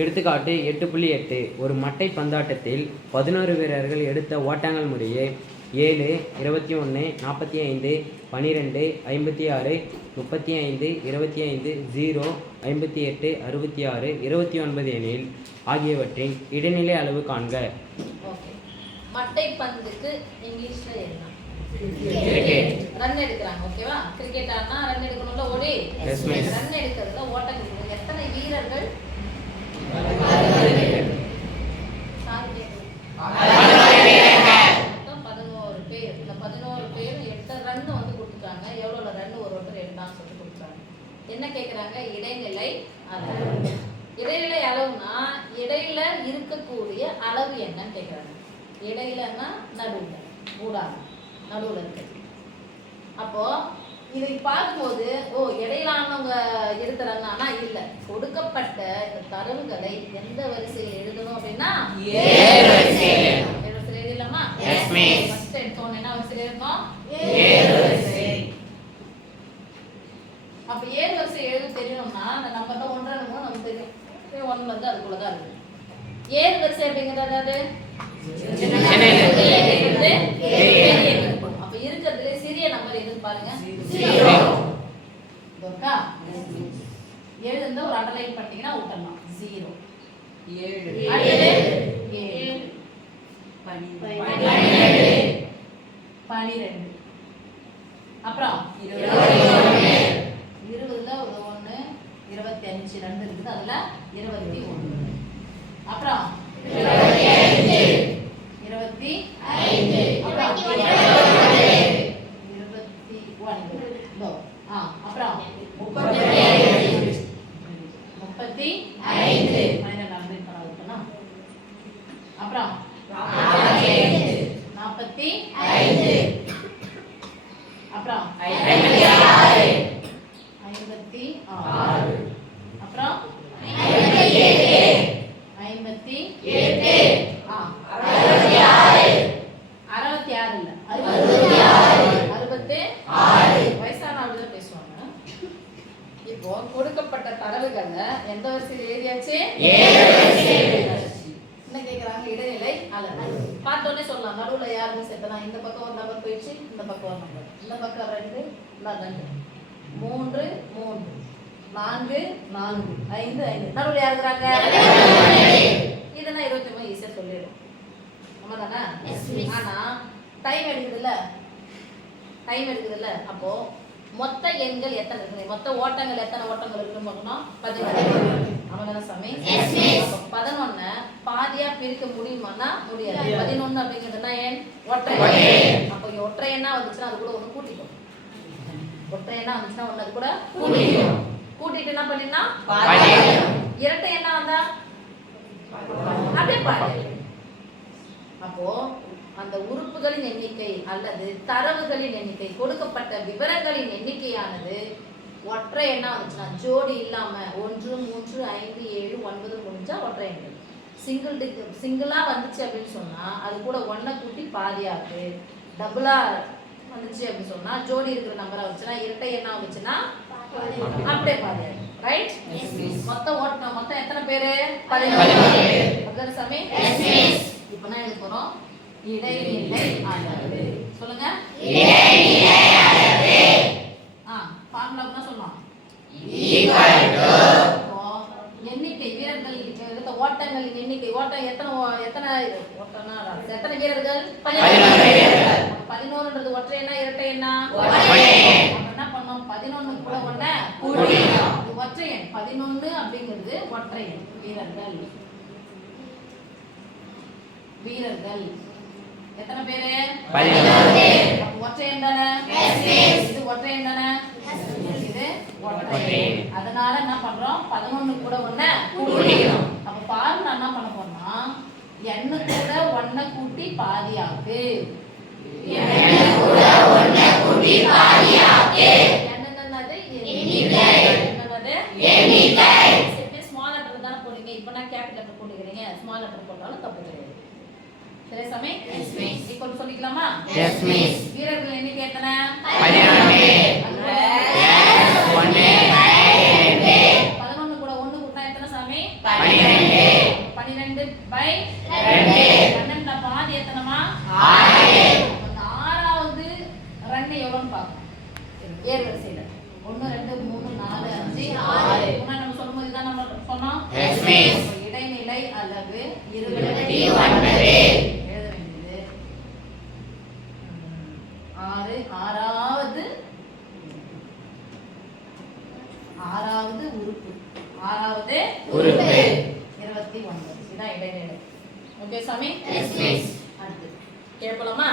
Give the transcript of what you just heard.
எடுத்துக்காட்டு 8.8 ஒரு மட்டை பந்தாட்டத்தில் 11 வீரர்கள் எடுத்த ஓட்டங்கள் முறையே 7, 21, 45, 12, 56, 35, 25, 0, 58, 66, 29 எனில் ஆகியவற்றின் இடைநிலை அளவு காண்க. மட்டை பந்துக்கு இங்கிலீஷ்ல என்ன? ரன் எடுக்கிறாங்க. ஓகேவா? கிரிக்கெட் ஆடினா ரன் எடுக்கணும்ல, ஓடி ரன் எடுக்கிறதுல ஓட்டம் கொடுக்கணும். எத்தனை வீரர்கள்? 11 பேர். இந்த 11 பேர் 8 ரன் வந்து கொடுத்துட்டாங்க. எவ்வளவு ரன் ஒரு ஒருத்தர் எடுத்தான்னு சொல்லிட்டு கொடுத்துட்டாங்க. என்ன கேட்குறாங்க? இடைநிலை அளவு. இடைநிலை அளவுனா இடையில இருக்கக்கூடிய அளவு என்னன்னு கேட்குறாங்க. இடையிலன்னா நடுவில், ஊடாக நடுவில் இருக்கு. அப்போ இதை பார்க்கும்போது இடையிலானவங்க எடுத்துறாங்கன்னா இல்லை, கொடுக்கப்பட்ட இந்த தரவுகளை எந்த வரிசையில் எழுதணும் அப்படின்னா ஏறு வரிசையில் எழுதலாமா? ஃபர்ஸ்ட் எடுத்தோம் என்ன வரிசையில் இருக்கும்? ஏறு வரிசை. அப்ப ஏறு வரிசை எழுத தெரியணும்னா அந்த நம்பர்ல 1 நமக்கு தெரியும். 1 வந்து அதுக்குள்ளதான் இருக்கு. ஏறு வரிசை அப்படிங்கிறது அப்ப இருக்கிறதுல சிறிய நம்பர் எதுன்னு பாருங்க. 7 இருந்தா ஒரு அண்டர்லைன் பண்ணிட்டீங்கன்னா விட்டுறலாம். 0 7 12 அப்புறம் 20ல 1 25 2 இருக்குது, அதுல 21. அப்புறம் 25 அப்புறம் 21 அப்புறம் 35 அப்புறம் 45 அப்புறம் 56 அப்புறம் 57 66 இல்ல 66 வயசானவங்க பேசுவாங்க. இப்போ கொடுக்கப்பட்ட தரவுகளை எந்த வரிசையில் எழுதியாச்சு? என்ன கேக்குறாங்க? இடைநிலை அளவு. பார்த்தோன்னே சொல்லலாம். நடுவுல யாருன்னு சேர்த்தனா இந்த பக்கம் ஒரு நம்பர் போயிடுச்சு, இந்த பக்கம் ஒரு நம்பர், இந்த பக்கம் 2 2 3 3 4 4 5 5 நடுவுல யார் இருக்கிறாங்க? இதெல்லாம் 23 ஈஸியா சொல்லிடும். ஆமாதானே? ஆனா டைம் எடுக்குதுல்ல, அப்போ மொத்த எண்கள் எத்தனை இருக்கு? மொத்த ஓட்டங்கள் எத்தனை ஓட்டங்கள் இருக்குன்னு பார்க்கணும். 11. ஆமாதானே சாமி? அப்போ 11 பாதியா பிரிக்க முடியுமானா முடியாது. 11 அப்படிங்கிறதுனா எண் ஒற்றை. அப்போ ஒற்றை எண்ணா வந்துச்சுன்னா அது கூட ஒன்று கூட்டிக்கும். ஒற்றை எண்ணா வந்துச்சுன்னா ஒன்று அது கூட கூட்டிக்கும். கூட்டிட்டு என்ன பண்ணினா இரட்டை எண்ணா வந்தா அப்படியே பாரு. அப்போ அந்த உறுப்புகளின் எண்ணிக்கை அல்லது தரவுகளின் எண்ணிக்கை, கொடுக்கப்பட்ட விவரங்களின் எண்ணிக்கையானது ஒற்றை எண்ணா வந்துச்சுன்னா, ஜோடி இல்லாம 1 3 5 7 9 முடிஞ்சா ஒற்றை எண்கள். சிங்கிளா வந்துச்சு அப்படின்னு சொன்னா அது கூட 1 கூட்டி பாதியாக்கு. டபுளா வந்துச்சு அப்படின்னு சொன்னா ஜோடி இருக்கிற நம்பரா வந்துச்சுன்னா, இரட்டை எண்ணா வந்துச்சுன்னா அப்படியே பாதியாக்கு. ரைட்? மொத்தம் எத்தனை பேரு? 11 சாமி. இப்போ நான் எழுத போறோம் இடைநிலை அளவு. சொல்லுங்க. இடைநிலை அளவு. ஃபார்முலா சொல்லலாம். எண்ணிக்கை வீரர்கள் எடுத்த ஓட்டங்களின் எண்ணிக்கை. ஓட்டம் எத்தனை வீரர்கள்? 11 வீரர்கள். 11ன்றது ஒற்றை எண்ணா இரட்டை எண்ணா? என்ன பண்ணோம்? 11 கூட 1 கூட்டினோம். இது ஒற்றை எண். 11 அப்படிங்கிறது ஒற்றை எண். வீரர்கள் எத்தனை பேரு? 11. அப்ப ஒற்றை எண் தானே? இது ஒற்றை எண் தானே? இது ஒற்றை. அதனால என்ன பண்றோம்? 11 கூட 1 கூட்டிக்கிறோம். அப்ப ஃபார்முலா என்ன பண்ண போறோம்னா, n கூட 1 கூட்டி பாதியாக்கு. n கூட 1 கூட்டி பாதியாக்கு. என்னது? எண்ணிக்கை. என்னது? எண்ணிக்கை. இப்போ ஸ்மால் லெட்டர் தான போடுறீங்க. இப்போ நான் கேபிட்டல் லெட்டர் போடுறீங்க. ஸ்மால் லெட்டர் போட்டாலும் தப்பு கிடையாது. சரி சாமி? Yes miss. இப்போ சொல்லிக்கலாமா? Yes miss. வீரர்கள் எண்ணிக்கை எத்தனை? 11. 11 கூட 1 கூட்டினா எத்தனை சாமி? 12 by 12 பாதி எத்தனைமா 6. அந்த ஆறாவது ரன் எவ்வளவுன்னு பார்க்கணும். ஏறு வரிசையில 1 2 3 4 5 6 முன்னாடி நம்ம சொல்லும்போது இதான் நம்ம சொன்னோம். இடைநிலை அளவு 29 எழுத வேண்டியது 6 ஆறாவது உறுப்பு 29 இதான் இடைநிலை. ஓகே சாமி? அடுத்து கேட்கலாமா?